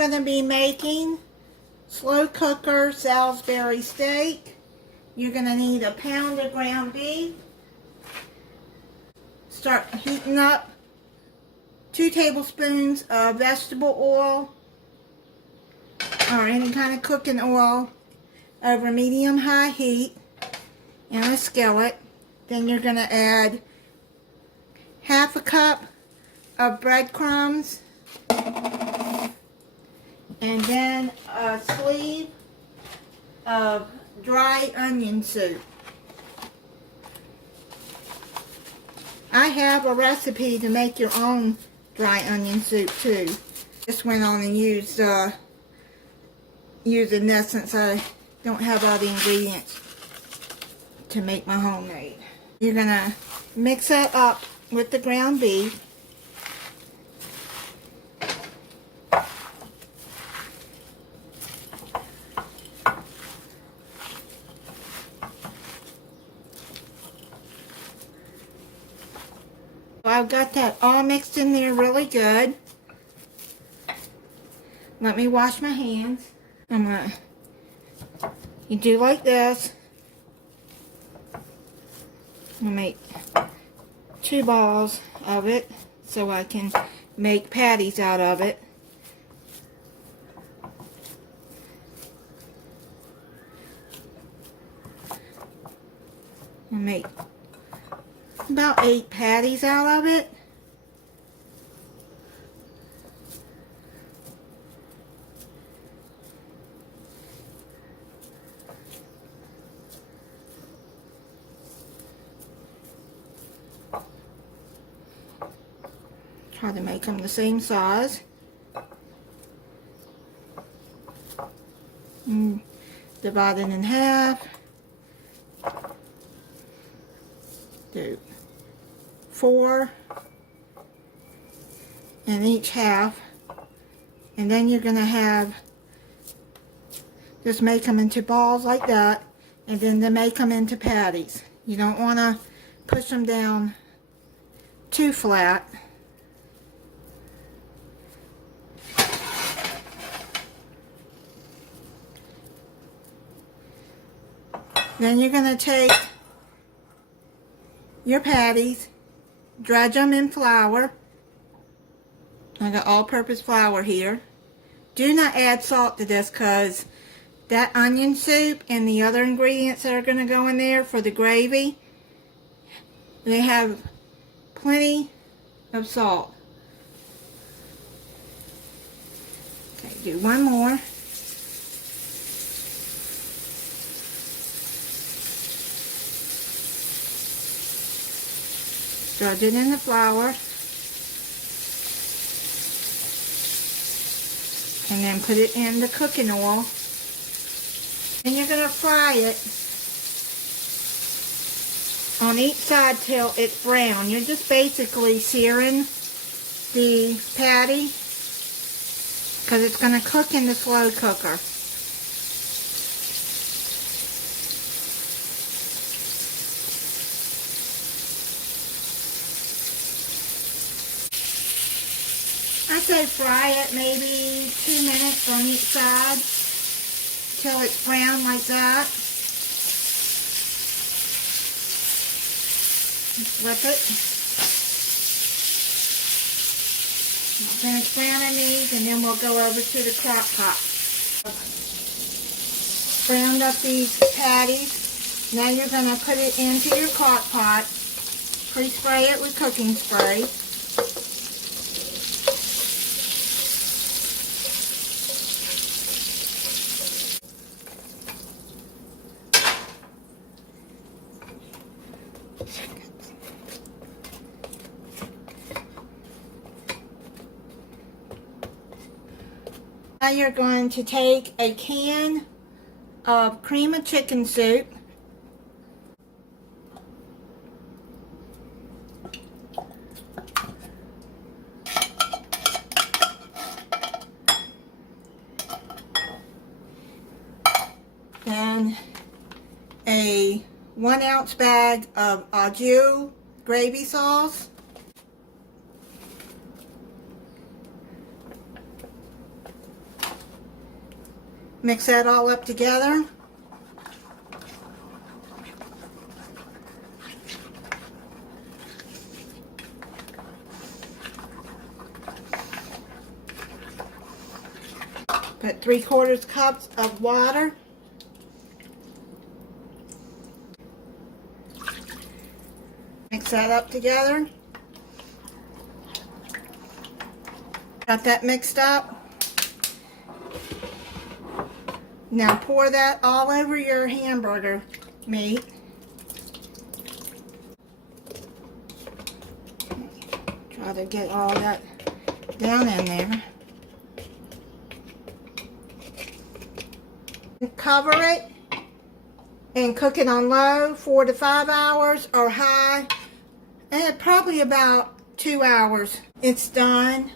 going to be making slow cooker Salisbury steak. You're going to need a pound of ground beef. Start heating up 2 tablespoons of vegetable oil or any kind of cooking oil over medium-high heat in a skillet. Then you're going to add half a cup of breadcrumbs and then a sleeve of dry onion soup. I have a recipe to make your own dry onion soup too. Just went on and using this since I don't have all the ingredients to make my homemade. You're gonna mix that up with the ground beef. I've got that all mixed in there really good. Let me wash my hands. You do like this. I'm gonna make 2 balls of it so I can make patties out of it. I'll make about 8 patties out of it. Try to make them the same size. Divide it in half. Do 4 in each half, and then you're gonna have just make them into balls like that, and then to make them into patties. You don't want to push them down too flat. Then you're going to take your patties, dredge them in flour. I got all-purpose flour here. Do not add salt to this because that onion soup and the other ingredients that are going to go in there for the gravy, they have plenty of salt. Okay, do one more. Dredge it in the flour. And then put it in the cooking oil. And you're going to fry it on each side till it's brown. You're just basically searing the patty because it's going to cook in the slow cooker. I say fry it maybe 2 minutes on each side till it's brown like that. Flip it. I'll finish browning these and then we'll go over to the crock pot. Browned up these patties. Now you're going to put it into your crock pot. Pre-spray it with cooking spray. Now you're going to take a can of cream of chicken soup. Then a 1 ounce bag of au jus gravy sauce. Mix that all up together. Put 3/4 cups of water. Mix that up together. Got that mixed up. Now pour that all over your hamburger meat. Try to get all that down in there. Cover it and cook it on low 4 to 5 hours or high, and probably about 2 hours. It's done.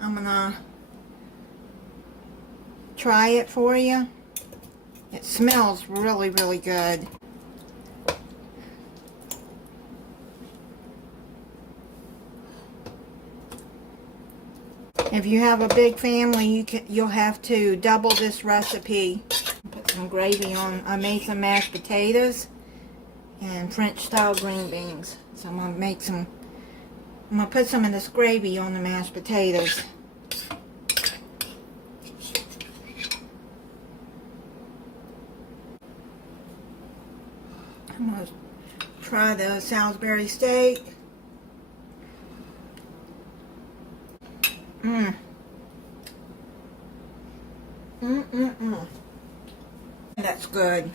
I'm gonna try it for you. It smells really, really good. If you have a big family, you'll have to double this recipe. Put some gravy on. I made some mashed potatoes and French style green beans. So I'm gonna put some of this gravy on the mashed potatoes. I'm gonna try the Salisbury steak. That's good.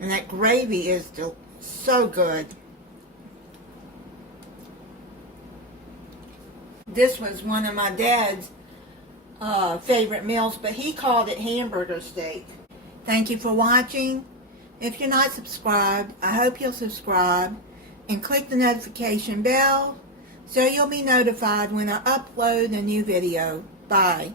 And that gravy is so good. This was one of my dad's favorite meals, but he called it hamburger steak. Thank you for watching. If you're not subscribed, I hope you'll subscribe and click the notification bell so you'll be notified when I upload a new video. Bye.